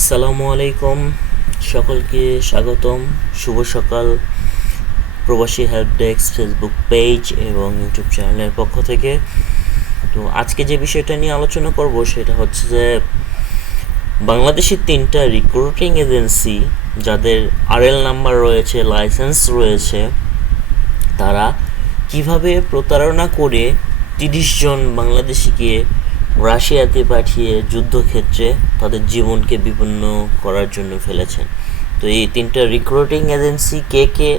আসসালামু আলাইকুম, সকলকে স্বাগতম। শুভ সকাল প্রবাসী হেল্প ডেস্ক ফেসবুক পেজ এবং ইউটিউব চ্যানেলের পক্ষ থেকে। তো আজকে যে বিষয়টা নিয়ে আলোচনা করব সেটা হচ্ছে যে বাংলাদেশের 3টা রিক্রুটিং এজেন্সি যাদের আরএল নাম্বার রয়েছে, লাইসেন্স রয়েছে, তারা কিভাবে প্রতারণা করে 30 জন বাংলাদেশিকে রাশিয়াতে পাঠিয়ে যুদ্ধক্ষেত্রে তাদের জীবনকে বিপন্ন করার জন্য ফেলেছেন। তো এই 3টা রিক্রুটিং এজেন্সি কে কে,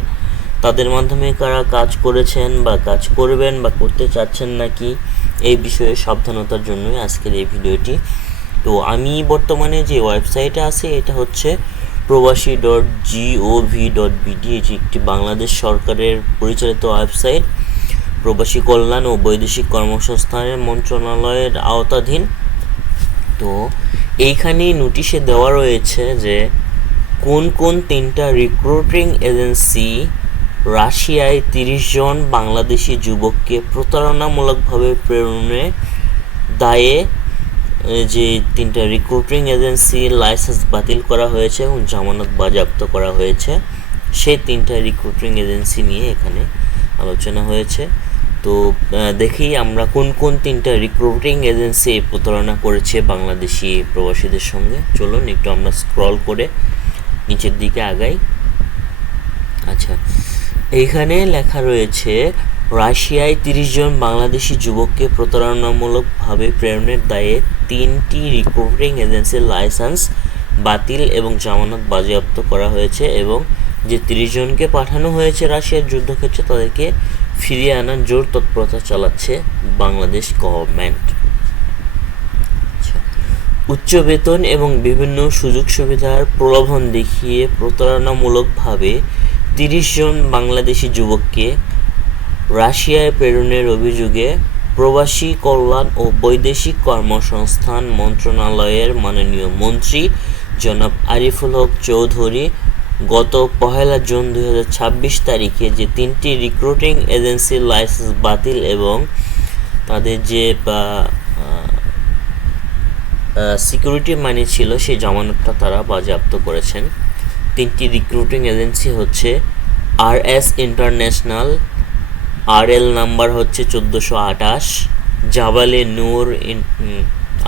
তাদের মাধ্যমে কারা কাজ করেছেন বা কাজ করবেন বা করতে চাচ্ছেন নাকি, এই বিষয়ে সাবধানতার জন্যই আজকের এই ভিডিওটি। তো আমি বর্তমানে যে ওয়েবসাইটে আছি এটা হচ্ছে প্রবাসী.gov.bd। এটি একটি বাংলাদেশ সরকারের পরিচালিত ওয়েবসাইট, প্রবাসী কল্যাণ ও বৈদেশিক কর্মসংস্থানের মন্ত্রণালয়ের আওতাধীন। তো এইখানে নোটিশে দেওয়া রয়েছে যে কোন কোন 3টা রিক্রুটিং এজেন্সি রাশিয়ায় 30 জন বাংলাদেশি যুবককে প্রতারণামূলকভাবে প্রেরণের দায়ে যে 3টা রিক্রুটিং এজেন্সির লাইসেন্স বাতিল করা হয়েছে এবং জামানত বাজেয়াপ্ত করা হয়েছে, সেই 3টা রিক্রুটিং এজেন্সি নিয়ে এখানে আলোচনা হয়েছে। তো দেখি আমরা কোন কোন 3টা রিক্রুটিং এজেন্সি প্রতারণা করেছে বাংলাদেশি প্রবাসীদের সঙ্গে। চলুন একটু আমরা স্ক্রল করে নিচের দিকে আগাই। আচ্ছা, এইখানে লেখা রয়েছে রাশিয়ায় 30 জন বাংলাদেশি যুবককে প্রতারণামূলকভাবে প্রেরণের দায়ে 3টি রিক্রুটিং এজেন্সির লাইসেন্স বাতিল এবং জামানত বাজেয়াপ্ত করা হয়েছে এবং যে 30 জনকে পাঠানো হয়েছে রাশিয়ার যুদ্ধক্ষেত্রে তাদেরকে ফিরিয়ে আনার জোর তৎপরতা চালাচ্ছে বাংলাদেশ গভর্নমেন্ট। উচ্চ বেতন এবং বিভিন্ন সুযোগ সুবিধার প্রলোভন দেখিয়ে প্রতারণামূলকভাবে 30 জন বাংলাদেশি যুবককে রাশিয়ায় প্রেরণের অভিযোগে প্রবাসী কল্যাণ ও বৈদেশিক কর্মসংস্থান মন্ত্রণালয়ের মাননীয় মন্ত্রী জনাব আরিফুল হক চৌধুরী গত 1 জুন 2026 তারিখে যে 3টি রিক্রুটিং এজেন্সির লাইসেন্স বাতিল এবং তাদের যে সিকিউরিটি মানি ছিল সেই জামানতটা তারা বাজেয়াপ্ত করেছেন। 3টি রিক্রুটিং এজেন্সি হচ্ছে RS ইন্টারন্যাশনাল, আরএল নাম্বার হচ্ছে 1428, জাবালে নূর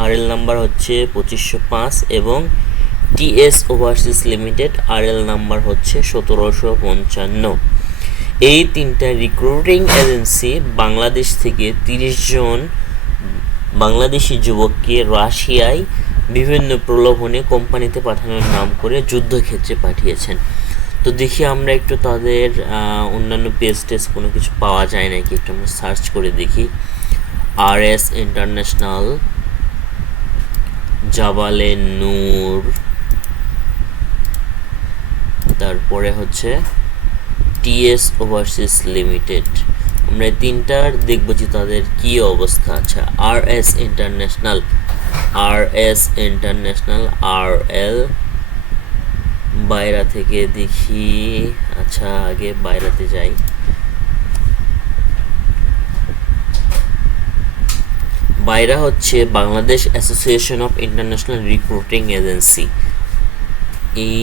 আরএল নাম্বার হচ্ছে 2505 এবং TS overseas limited RL number হচ্ছে 1755। এই 3টা রিক্রুটিং এজেন্সি বাংলাদেশ থেকে 30 জন বাংলাদেশি যুবককে রাশিয়ায় বিভিন্ন প্রলোভনে কোম্পানিতে পাঠানোর নাম করে যুদ্ধক্ষেত্রে পাঠিয়েছেন। তো দেখি আমরা একটু তাদের অন্যান্য পেজ টেজ কোনো কিছু পাওয়া যায় নাকি একটু আমরা সার্চ করে দেখি। RS ইন্টারন্যাশনাল, জাবালে নূর, তারপরে হচ্ছে TS ওভারসিজ লিমিটেড। আমরা এই 3টার দেখব যে তাদের কি অবস্থা। আচ্ছা, RS ইন্টারন্যাশনাল, RL বাইরা থেকে দেখি। আচ্ছা, আগে বাইরাতে যাই। বাইরা হচ্ছে Bangladesh association of international recruiting agency. এই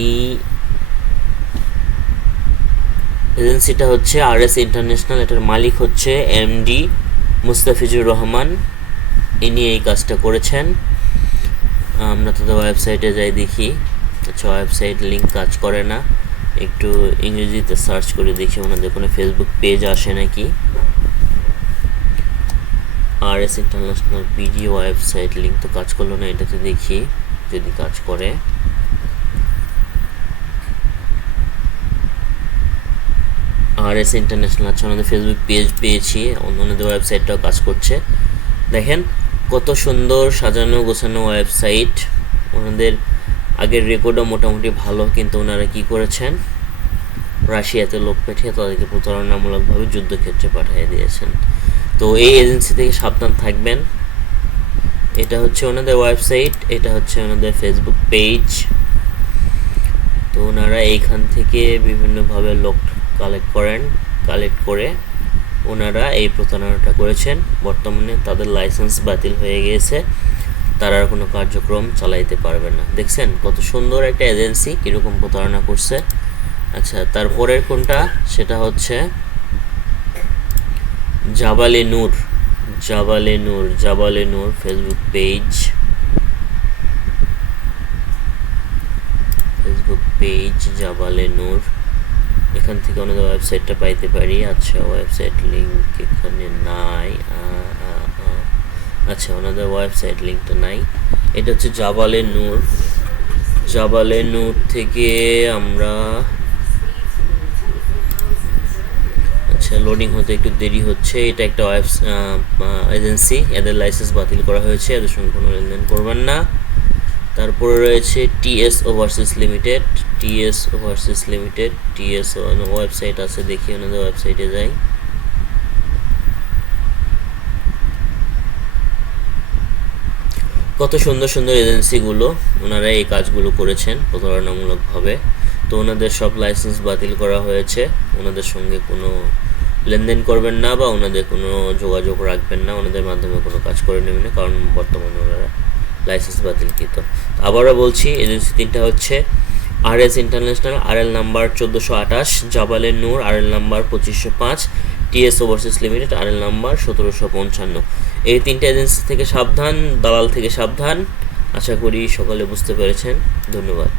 এজেন্সিটা হচ্ছে RS ইন্টারন্যাশনাল, এটার মালিক হচ্ছে MD মুস্তাফিজুর রহমান, ইনি এই কাজটা করেছেন। আমরা তাদের ওয়েবসাইটে যাই দেখি। আচ্ছা, ওয়েবসাইট লিঙ্ক কাজ করে না, একটু ইংরেজিতে সার্চ করে দেখি ওনাদের কোনো ফেসবুক পেজ আসে নাকি। RS international BD website link তো কাজ করলো না, এটাতে দেখি যদি কাজ করে। RS ইন্টারন্যাশনাল, আচ্ছা ওনাদের ফেসবুক পেজ পেয়েছি, ওনাদের ওয়েবসাইটটাও কাজ করছে। দেখেন কত সুন্দর সাজানো গোছানো ওয়েবসাইট। ওনাদের আগের রেকর্ডও মোটামুটি ভালো, কিন্তু ওনারা কি করেছেন, রাশিয়াতে লোক পাঠিয়ে তাদেরকে প্রতারণামূলকভাবে যুদ্ধক্ষেত্রে পাঠিয়ে দিয়েছেন। তো এই এজেন্সি থেকে সাবধান থাকবেন। এটা হচ্ছে ওনাদের ওয়েবসাইট, এটা হচ্ছে ওনাদের ফেসবুক পেজ। তো ওনারা এইখান থেকে বিভিন্নভাবে লোক কালেক্ট করে ওনারা এই প্রতারণাটা করেছেন। বর্তমানে তাদের লাইসেন্স বাতিল হয়ে গিয়েছে। তারা আর কোনো কার্যক্রম চালাইতে পারবে না। দেখছেন কত সুন্দর একটা এজেন্সি কীরকম প্রতারণা করছে। আচ্ছা, তারপরের কোনটা, সেটা হচ্ছে জাবালে নূর। জাবালে নূর ফেসবুক পেজ, জাবালে নূর। এখান থেকে ওনাদের ওয়েবসাইটটা পাইতে পারি। আচ্ছা, ওয়েবসাইট লিঙ্ক এখানে নাই। আচ্ছা, ওনাদের ওয়েবসাইট লিঙ্কটা নাই। এটা হচ্ছে জাবালে নূর থেকে আমরা, আচ্ছা লোডিং হতে একটু দেরি হচ্ছে। এটা একটা এজেন্সি, এদের লাইসেন্স বাতিল করা হয়েছে, এদের সঙ্গে কোনো লেনদেন করবেন না। তারপরে রয়েছে TS overseas limited. TS website আছে, দেখি ওনাদের ওয়েবসাইটে যাই। কত সুন্দর সুন্দর এজেন্সিগুলো, ওনারা এই কাজগুলো করেছেন প্রতারণামূলকভাবে। তো ওনাদের সব লাইসেন্স বাতিল করা হয়েছে। ওনাদের সঙ্গে কোনো লেনদেন করবেন না বা ওনাদের কোনো যোগাযোগ রাখবেন না, ওনাদের মাধ্যমে কোনো কাজ করে নেবেন না, কারণ বর্তমানে ওনারা লাইসেন্স বাতিলকৃত। আবারও বলছি, এজেন্সি তিনটা হচ্ছে RS international, RL number 1428, Jabale Noor RL number 2505, TS overseas limited RL number 1755। এই তিনটে এজেন্সি থেকে সাবধান, দালাল থেকে সাবধান। আশা করি সকলে বুঝতে পেরেছেন। ধন্যবাদ।